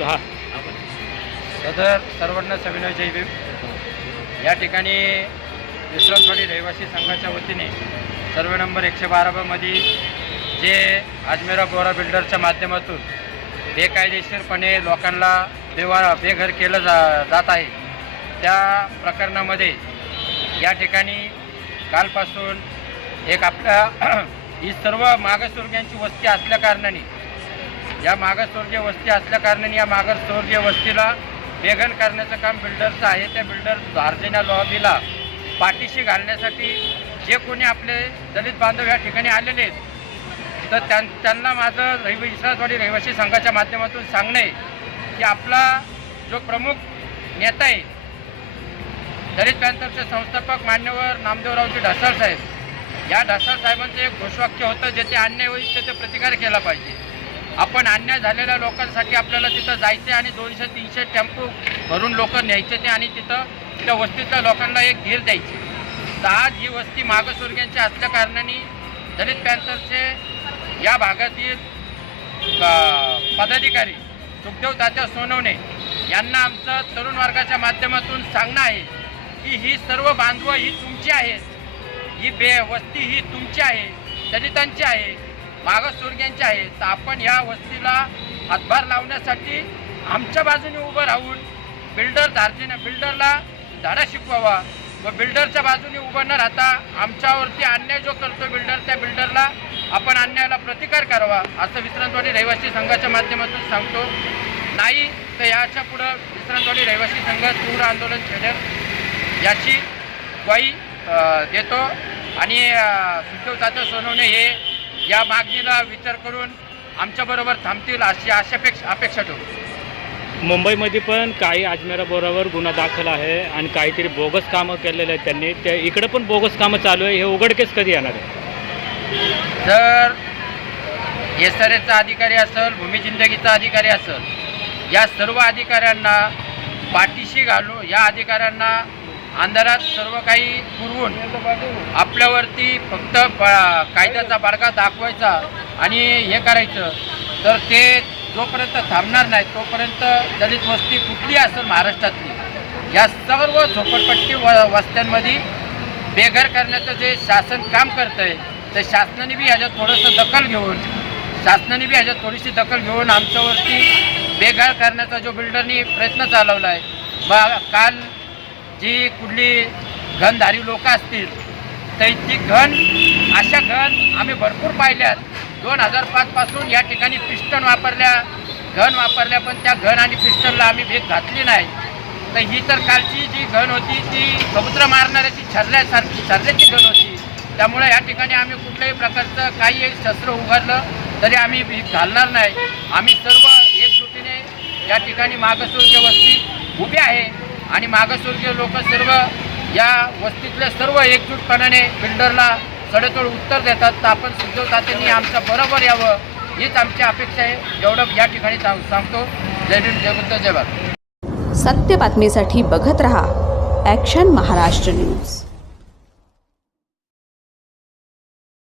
बोल हा. सदर सर्वांना सविनय जय भीम. या ठिकाणी विश्रामवाडी रहिवासी संघाच्या वतीने सर्वे नंबर एकशे बारामध्ये जे अजमेरा बोरा बिल्डरच्या माध्यमातून बेकायदेशीरपणे लोकांना बेवारा बेघर केलं जा जात आहे त्या प्रकरणामध्ये या ठिकाणी कालपासून एक आपल्या ही सर्व मागासवर्गीयांची वस्ती असल्याकारणाने या मागासवर्गीय वस्ती असल्या कारणाने या मागासवर्गीय वस्तीला वेगन करण्याचं काम बिल्डरचं आहे. त्या बिल्डर धार्जिना लॉबीला पाठीशी घालण्यासाठी जे कोणी आपले दलित बांधव या ठिकाणी आलेले आहेत तर त्यां त्यांना माझं रहिव विश्वासवाडी रहिवासी संघाच्या माध्यमातून सांगणं की आपला जो प्रमुख नेता आहे दलित पॅन्थरचे संस्थापक मान्यवर नामदेवरावजी ढसाळ साहेब या ढसाळ साहेबांचं एक घोषवाक्य होतं जेथे अन्याय होईल त्याचा प्रतिकार केला पाहिजे. आपण अन्याय झालेल्या लोकांसाठी आपल्याला तिथं जायचे आणि दोनशे तीनशे टेम्पो भरून लोक न्यायचे ते आणि तिथं त्या वस्तीतल्या लोकांना एक धीर द्यायची. तर आज ही वस्ती मागासवर्गीयांची असल्या कारणाने दलित पॅन्थरचे या भागातील पदाधिकारी सुखदेव तात्या सोनवणे यांना आमचं तरुण वर्गाच्या माध्यमातून सांगणं आहे की ही सर्व बांधवं ही तुमची आहेत. ही बे वस्ती ही तुमची आहे दलितांची आहे. मागासवर्गीयांची आहे. तर आपण या वस्तीला हातभार लावण्यासाठी आमच्या बाजूने उभं राहून बिल्डर धार्जिने बिल्डरला धडा शिकवावा. व बिल्डरच्या बाजूने उभं न राहता आमच्यावरती अन्याय जो करतो बिल्डर त्या बिल्डरला आपण अन्यायाला प्रतिकार करावा असं विश्रांतवाडी रहिवासी संघाच्या माध्यमातून सांगतो. नाही तर याच्या पुढं विश्रांतवाडी रहिवासी संघ तीव्र आंदोलन छेडेल. याची ग्वाही देतो. आणि सुखदेव तात्या सोनवणे हे या मागणीला विचार करून आमच्याबरोबर थांबतील अशी आशापेक्षा अपेक्षा ठेवतो. मुंबईमध्ये पण काही अजमेरा बोरावर गुन्हा दाखल आहे आणि काहीतरी बोगस कामं केलेले आहेत त्यांनी. त्या इकडे पण बोगस कामं चालू आहे. हे उघडकेस कधी येणार आहे? जर एस आर एचा अधिकारी असेल भूमी जिंदगीचा अधिकारी असेल या सर्व अधिकाऱ्यांना पाठीशी घालून या अधिकाऱ्यांना अंधारात सर्व काही पुरवून आपल्यावरती फक्त कायद्याचा बाळगा दाखवायचा आणि हे करायचं. तर ते जोपर्यंत थांबणार नाही तोपर्यंत दलित वस्ती कुठली असेल महाराष्ट्रातली? या सर्व झोपडपट्टी व वस्त्यांमध्ये बेघर करण्याचं जे शासन काम करतं आहे ते शासनाने बी ह्याच्यात थोडंसं दखल घेऊन शासनाने बी ह्याच्यात थोडीशी दखल घेऊन आमच्यावरती बेघर करण्याचा जो बिल्डरनी प्रयत्न चालवला आहे काल जी कुठली घनधारी लोक असतील तर ती घन अशा घन आम्ही भरपूर पाहिल्यात. दोन हजार पाचपासून या ठिकाणी पिस्टन वापरल्या घन वापरल्या पण त्या घन आणि पिस्टनला आम्ही भेट घातली नाही. तर ही तर कालची जी घन होती ती समुद्र मारणाऱ्याची छरल्यासारखी छरल्याची घन होती. त्यामुळे या ठिकाणी आम्ही कुठल्याही प्रकारचं काही एक शस्त्र उघडलं तरी आम्ही भीक घालणार नाही. आम्ही सर्व एकजुटीने या ठिकाणी मागासवर्गीय वस्ती उभी आहे. आणि मागासवर्गीय लोक सर्व या वस्तीतले सर्व एकजूटपणाने बिल्डरला सडेतोड उत्तर देतात. तर आपण सुखदेव तात्यांनी आमचं बरोबर यावं हीच आमची अपेक्षा आहे. एवढं या ठिकाणी सांग- सांगतो. जय भीम जय बुद्ध जय भारत. सत्य बातमीसाठी बघत रहा ॲक्शन महाराष्ट्र न्यूज